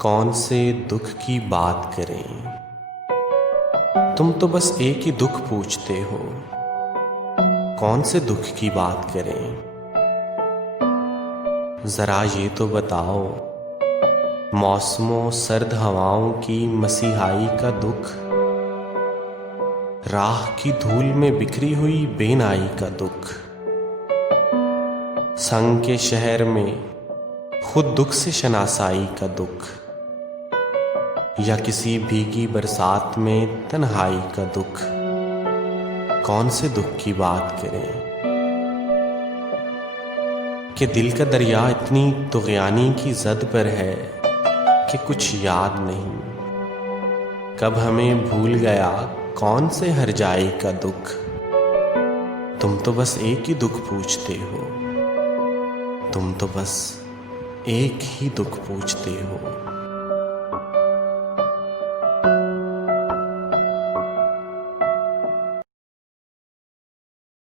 कौन से दुख की बात करें। तुम तो बस एक ही दुख पूछते हो, कौन से दुख की बात करें। जरा ये तो बताओ, मौसमों सर्द हवाओं की मसीहाई का दुख, राह की धूल में बिखरी हुई बेनाई का दुख, संग के शहर में खुद दुख से शनासाई का दुख, या किसी भीगी बरसात में तन्हाई का दुख। कौन से दुख की बात करें कि दिल का दरिया इतनी तुग़यानी की ज़द पर है कि कुछ याद नहीं। कब हमें भूल गया कौन से हरजाई का दुख। तुम तो बस एक ही दुख पूछते हो, तुम तो बस एक ही दुख पूछते हो।